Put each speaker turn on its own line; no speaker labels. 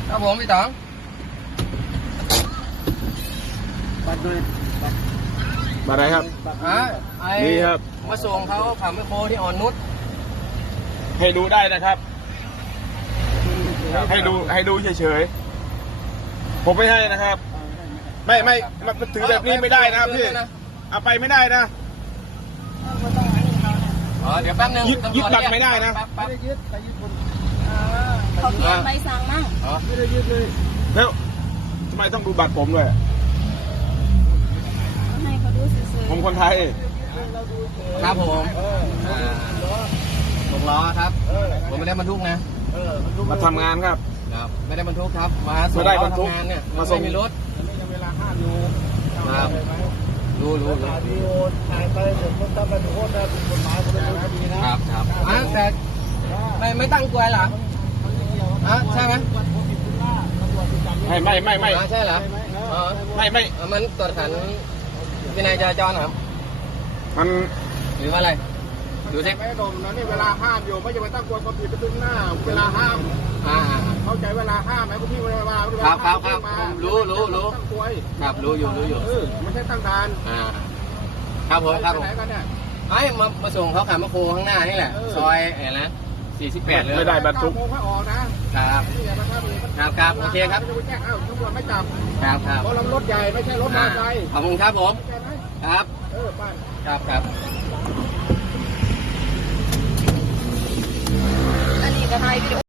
ครับผมพี่ต๋อง
บัตรด้วย
มาไหนครับ นี่ครับ
มาส่งเขาขับไมคโครที่อ่อนนุช
ให้ดูได้นะครับ ให้ดูเฉยๆผมไม่ให้นะครับ ไม่ถือแบบนี้ไม่ได้นะครับพี่เอาไปไม่ได้นะ
เดี๋ยวแป๊บนึง
ยึดบัตรไม่ได้นะ
ไม่ได้ยึดไปยึดบน
เขาเขียนใบสั่งมั่ง
ไม่ได้ยึดเลย
แล้วทำไมต้องดูบัตรผมด้วย
ให้เขาดูซื่อ
ผมคนไทย
ครับผม6 ล้อครับผมไม่ได้บรรทุกนะ
มาทำงานครับ
ครับไม่ได้บรรทุกครับมาส่ง
ไม่ได้บรรทุก
ทำงานเนี่ย
มาส่ง
ไมีรถ
เวลาห้ามอยู่
ครับรู้
ถ่ายวีดีโอถ่ายไปเดี๋ยวคนทำไปโทษนะผิดกฎหมายคนละคดีนะครับ
แต่ไม่ตั้งกลวยเหรอใช่ไหม
ไม่
ใช่เหรอ
ไม่
มันตรวจขันวินัยจราจรครับ
มัน
หรือว่าอะไรดูสิ
ไม่โดนนะนี่เวลาห้ามอยู่ไม่จะไปตั้งกลัวความผิดไปตึงหน้าเวลาห้าม เข้าใจเวลาห้ามไหมคุณพี่เวลา
ครับรู้
ตั้งกลวย
ครับรู้อยู่
ไม่ใช่ตั้งด่าน
ครับผม
ไหนกันเนี่ย
มาส่งเขาขับมาโคข้างหน้านี่แหละซอยอะไรนะ48เลย
ไม่ได้บรรทุก
โมงให้ออกนะครับ
ครับโอเคครับ
ไม่แจ้งตำรวจไม่จับ
ครับ
เพราะเรารถใหญ่ไม่ใช่รถมอเตอร์ไซค์
ขอบคุณครับผม
ใช่ไหม
ครับ
ป้า
ครับ
ๆอันนี้ก็ให้วิดีโอ